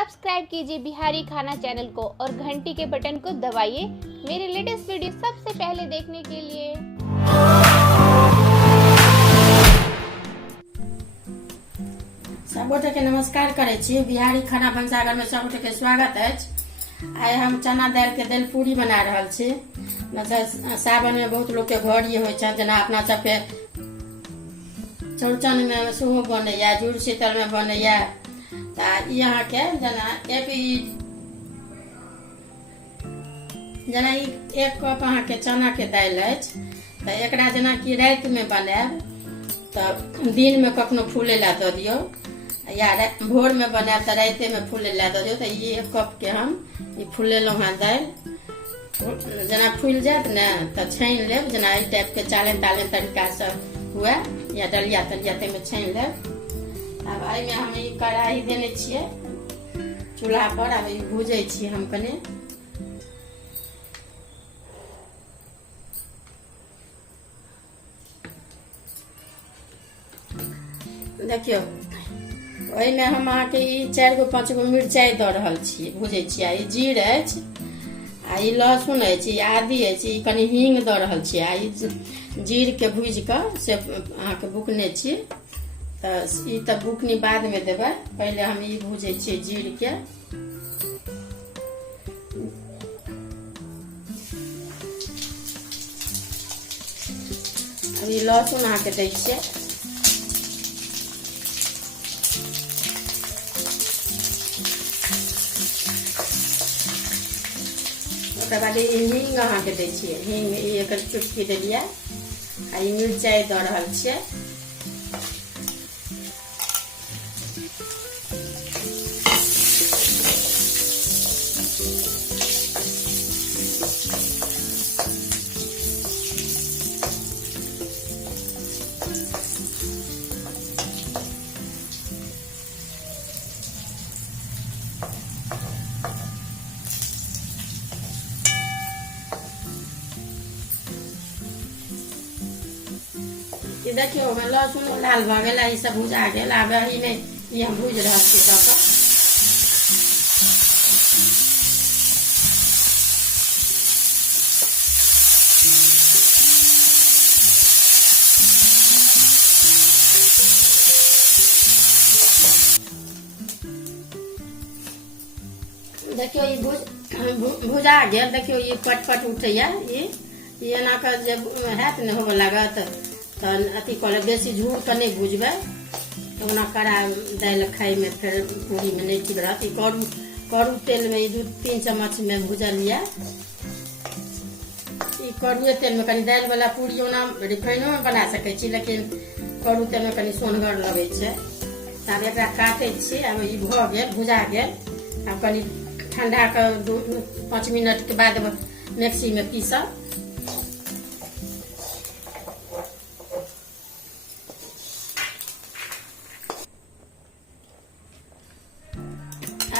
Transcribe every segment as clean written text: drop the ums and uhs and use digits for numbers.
Subscribe कीजिए बिहारी खाना channel को और घंटी के बटन को दबाइए मेरे लेटेस्ट वीडियो सबसे पहले देखने के लिए। सबगोटे के नमस्कार करे छी। बिहारी खाना भंसाघर में सबगोटे के स्वागत अछि। आइ हम चना दाल के दाल पूरी बना रहल छी। मतलब सावन में बहुत लोग के घर ये होइ छै, जेना अपना सबके चौड़चन में सेहो बनैया, जुड़ शीतल में बनैया। यहाँ के जेना एक कप अहाँ के चना के दाल अछि, तो एकरा जेना कि रात में बनाएब तो दिन में कखनो फूले ला दऽ दियौ, या भोर में बनाएब तो राते में फूले ला दऽ दियौ। तो ये एक कप के हम फूलेलहुँ हँ दाल। जेना फूल जायत ने तो छानि लेब, जेना ई टाइप के चालन तरीका से हुए, या डलिया तलिया में छानि लेब। अब एहिमे हम ई कढ़ाई देने छियै चूल्हा पर। अब ई भूजै छी हम कने। देखियो ओहिमे हम अहाँके ई 4 गो 5 गो मिरचाई दऽ रहल छी, भूजै छी। आ ई जीर अछि, आ ई लहसुन अछि, ई आदी अछि, ई कनि हींग दऽ रहल छी। आ ई जीर के भूज कऽ से अहाँके बुकने छी। तो ई तो बुकनी बाद में देबै, पहले हम ई भूजै छियै जीर के। अभी लहसुन अहाँके दै छियै। ओकर बाद ई हींग अहाँके दै छियै। हींग ई एक चुटकी देलियै। आ ई मिरचाई दऽ रहल छियै। देखियो लहसुन लाल भऽ गेल, ई सब भुजा गेल। आब एहिमे ई हम भूज रहल छी दऽ कऽ। देखियो ई भुजा गेल। देखियो ई पट उठैया। ई एना के जे हैत ने होबऽ लागत तो अथी कर, बेसी झूर के नहीं भूजबै, ओना कड़ा दाल खाई में फिर पूरी में नहीं ठीक रहत। ई करू तेल में 2-3 चम्मच में भूजलिए। ई करुए तेल में कनी दाल वाला पूरी ओना रिफाइनो में बना सकै छी, लेकिन करू तेल में कनी सोनगर लगै छै। आब एकरा काटै छी। आब ई भऽ गेल, भुजा गेल। आब कनी ठंडा के 5 मिनट के बाद मिक्सी में पीसब।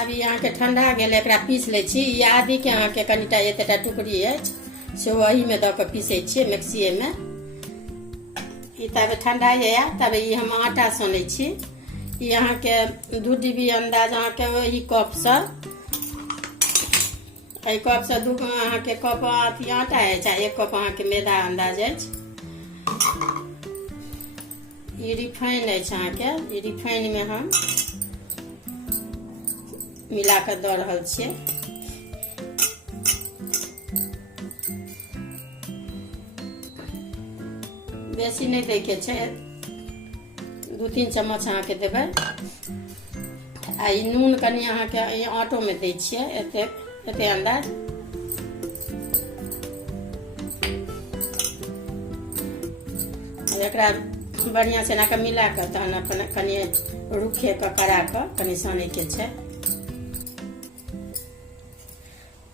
अभी यहाँ के ठंडा गेल, एकरा पीस ले छी। ई आदि के अहाँ के कनिटा एतेटा टुकड़ी अछि, से वही में दऽ के पीसे छियै मिक्सीए में। ई तब ठंडा या तब ई हम आटा सनै छी। ई यहाँ के 2 डिब्बी अंदाज अहाँ के वही कप से, एहि कप से 2 अहाँ के कप अथी आटा अछि, आ 1 कप अहाँ के मैदा अंदाज अछि। ई रिफाइन अछि अहाँ के। ई रिफाइन में हम मिला के दऽ रहल छियै। बेसी नहीं दै के छै, 2-3 चम्मच अहाँ के देबै। आ ई नून कनी अहाँ के आटो में दै छियै, एते अंदाज। एकरा बढ़िया से एना मिला के तहन अपन कनी रूखे के कड़ा के कनी सानै के छै।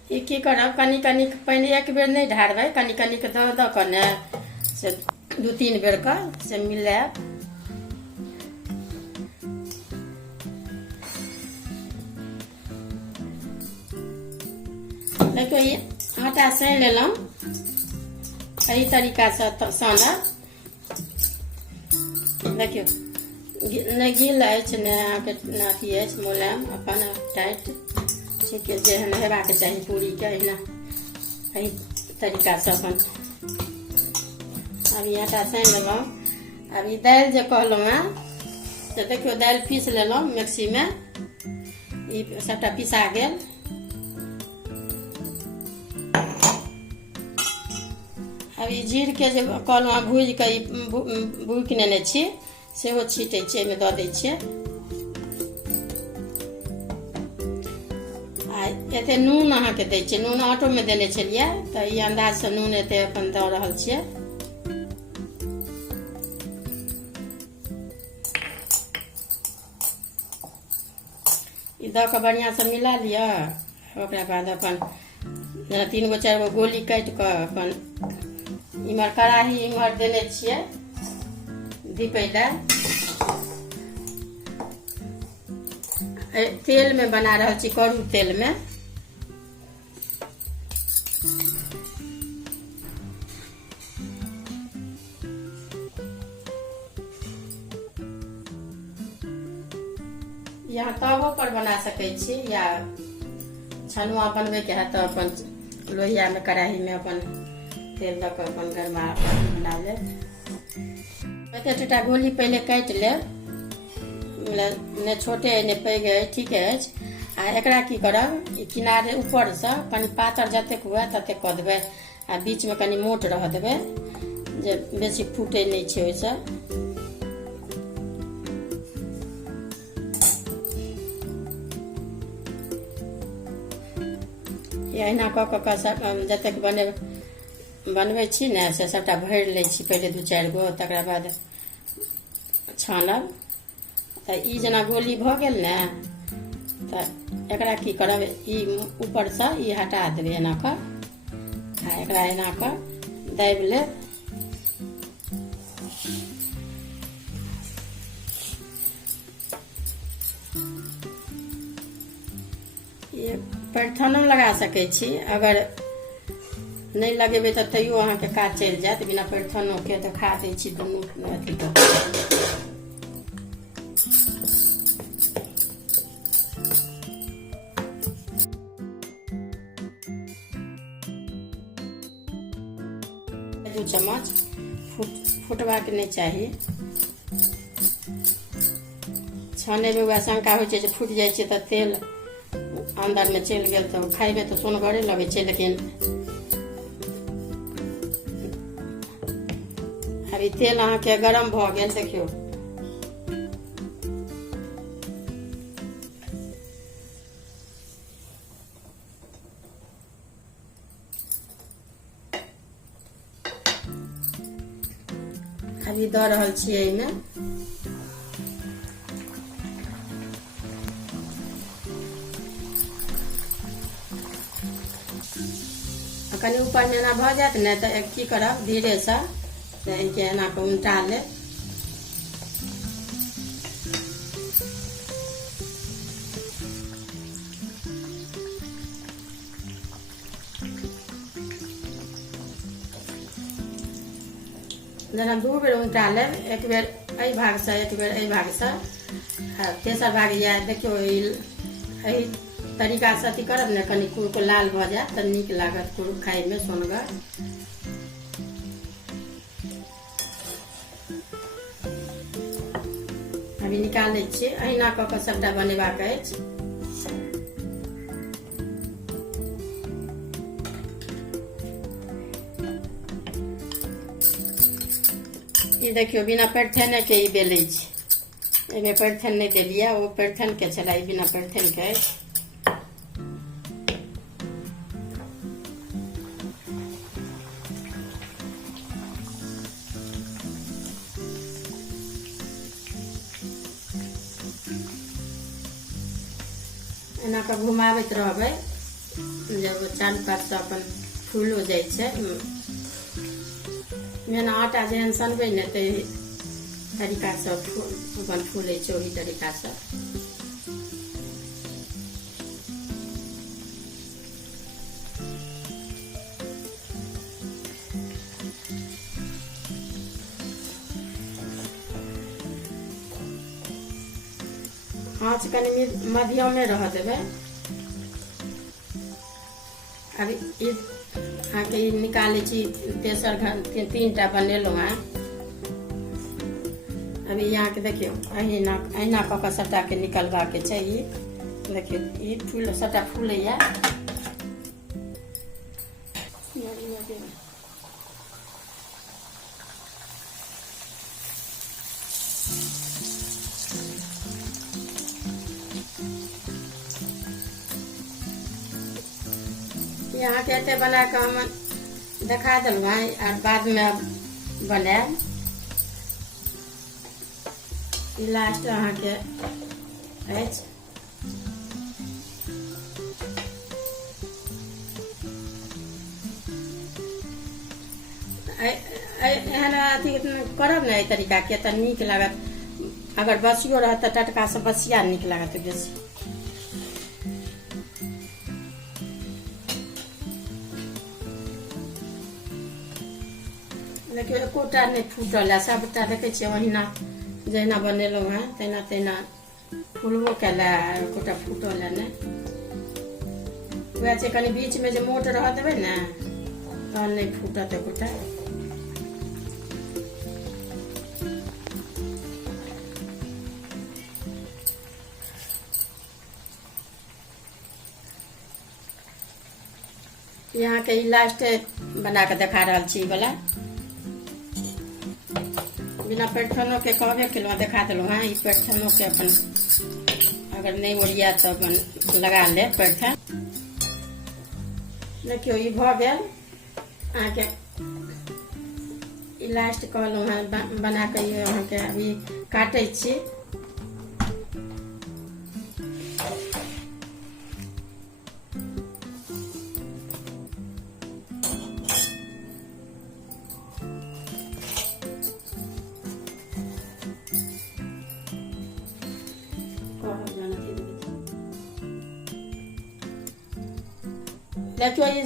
ई की करब, कनी पाइन एक बेर नहीं ढारबै, कनी के दऽ के ने से 2-3 बेर के से मिलाएब। देखियो ई आटा सान लेलहुँ, एही तरीका से सानब। देखियो नहि गील अछि नहि अहाँके अथी अछि मुलायम अपन टाइट ठीके जेहन हेबाक चाही पूरीके अहिना एहि तरीकासँ अपन अब ई आटा सानि लेलहुँ। अब ई दालि जे कहलहुँ हेँ से देखियौ दालि पीस लेलहुँ मिक्सीमे, ई सभटा पिसा गेल। अब ई जीरके जे कहलहुँ हेँ भूजि कऽ ई भूकि नेने छी सेहो छीटै छियै, एहिमे दऽ दै छियै। आ एते नून अहाँके दै छियै, नून ऑटोमे देने छलियै तऽ ई अन्दाजसँ नून एते अपन दऽ रहल छियै। ई दऽ कऽ बढ़िआँसँ मिला लिअ। ओकरा बाद अपन जेना 3 गो 4 गो गोली काटि कऽ अपन इम्हर कढ़ाही इम्हर देने छियै धीपै लए। तेलमे बना रहल छी, करू तेलमे। यहाँ तवो पर बना सकै छी या छनुआ बनबैके है तऽ अपन लोहियामे कढ़ाहीमे अपन तेल दऽ कऽ अपन गरमा बना लेब। एतेटा गोली पहिले काटि लेब, नहि छोटे अइ नहि पैघ अइ, ठीके अछि। आ एकरा की करब, ई किनारे ऊपरसँ कनि पातर जतेक हुए ततेक कऽ देबै आ बीचमे कनि मोट रह देबै जे बेसी फूटै नहि छै ओहिसँ। अहिना कऽ कऽ जतेक बनबै छी ने से सभटा भरि लै छी पहिले 2 4 गो, तकरा बाद छानब। तऽ ई जेना गोली भऽ गेल ने तऽ एकरा की करब, ई ऊपरसँ ई हटा देबै एना कऽ आ एकरा एना कऽ दाबि लेब। पैरथनो लगा सकै छी, अगर नहीं लगेबै तऽ तैयो अहाँके काज चलि जायत बिना पैरथनो के। देखा दै छी दुनू अथी कऽ दू चम्मच फुटबाक नहीं चाही। छाने में वह शंका हो जे फूट जाइ छै तऽ तेल अंदर में चलि गेल तऽ खाइमे तऽ सोनगरे लगै छै। लेकिन अभी तेल अहाँके गरम भऽ गेल, देखियौ। अभी दऽ रहल छियै एहिमे कनि ऊपर में एना भऽ जायत ने तऽ की करब, धीरेसँ इनके एना कऽ उल्टा लेब। जेना 2 बेर उल्टा लेब, एक बेर एहि भागसँ एक बेर एहि भागसँ, आ तेसर भाग या देखियौ एहि तरीकासँ अथी करब ने, कनि कुरकुर लाल भऽ जायत तऽ नीक लागत कुरकुर खाइमे सोनगर। अभी निकालै छियै, अहिना कऽ कऽ सभटा बनेबाक अछि। ई देखियौ बिना पैरथेने के ई बेलै छै, एहिमे पैरथेन नहीं देलियै, वो पैरथेन के छलै, ई बिना पैरथेन के अछि। एना कऽ घुमाबैत रहबै जब चारू कातसँ अपन फूलो जाइ छै। मेन आटा जेहन सनबै ने ताहि तरीकासँ अपन फूलै छै, ओही तरीकासँ। आँच कनि मध्यम में रह देबै। अभी अहाँके ई निकालै छी, तेसर घंटा 3टा बनेलहुँ हेँ। अभी यहाँ देखियौ अहिना कऽ कऽ सभटाके निकलबाके चाहिए। देखियौ ई सभटा फूलैया। यहाँ के एते बना के हम देखा देलहुँ हैं, और बाद में बनाएब। लास्ट अहाँ के अछि। एहन अथी करब ने एहि तरीका के तऽ नीक लागत। अगर बसियो रहत तऽ टटका से बसिया नीक लागत बेसी। देखियौ एकोटा नहीं फूटल है, सबटा देखे छियै ओहिना जहिना बनेलहुँ हैं तहिना तहिना फूलबो कैल है, एकोटा फूटल है नहीं। वएह छै कनि बीच में जे मोट रह देबै ने तहन नहीं फूटत एकोटा। यहाँ के लास्ट बना के देखा रहा छी वाला, बिना पैठनो के कहबे केलहुँ देखा देलहुँ हैं। ई पैठनो के अपन अगर नहीं ओरिया तो अपन लगा ले पैठन। देखियो ई भऽ गेल अहाँके। ई लास्ट कहलहुँ हैं बना के अहाँके अभी काटै छी। देखियो ई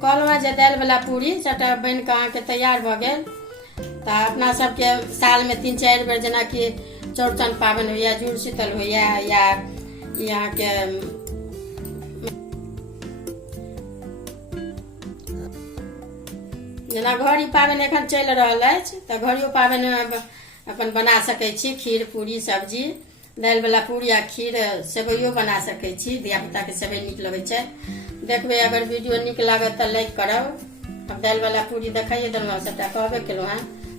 कहलहुँ हैं जे दालि वाला पूरी सबटा बनि कऽ अहाँके तैयार भऽ गेल। तऽ अपना सबके साल में 3-4 बेर जेनाकि चौड़चन पाबनि होइया, जुड़शीतल होइया, या यहाँ के जेना घड़ी पाबनि एखन चलि रहल अछि तऽ घड़ियो पाबनि में अपन बना सकै छी खीर पूरी सब्जी। दालि वाला पूरी आ खीर सेवइयो बना सकै छी, धियापुता के सेवइ नीक लगै छै। देखबै अगर वीडियो नीक लागत तऽ लाइक करब। अब दालि वाला पूरी देखाइए देलहुँ, सबटा कहबे केलहुँ हैं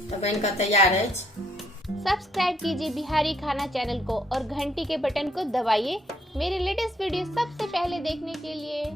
तो बन कर तैयार है। सब्सक्राइब कीजिए बिहारी खाना चैनल को और घंटी के बटन को दबाइए मेरे लेटेस्ट वीडियो सबसे पहले देखने के लिए।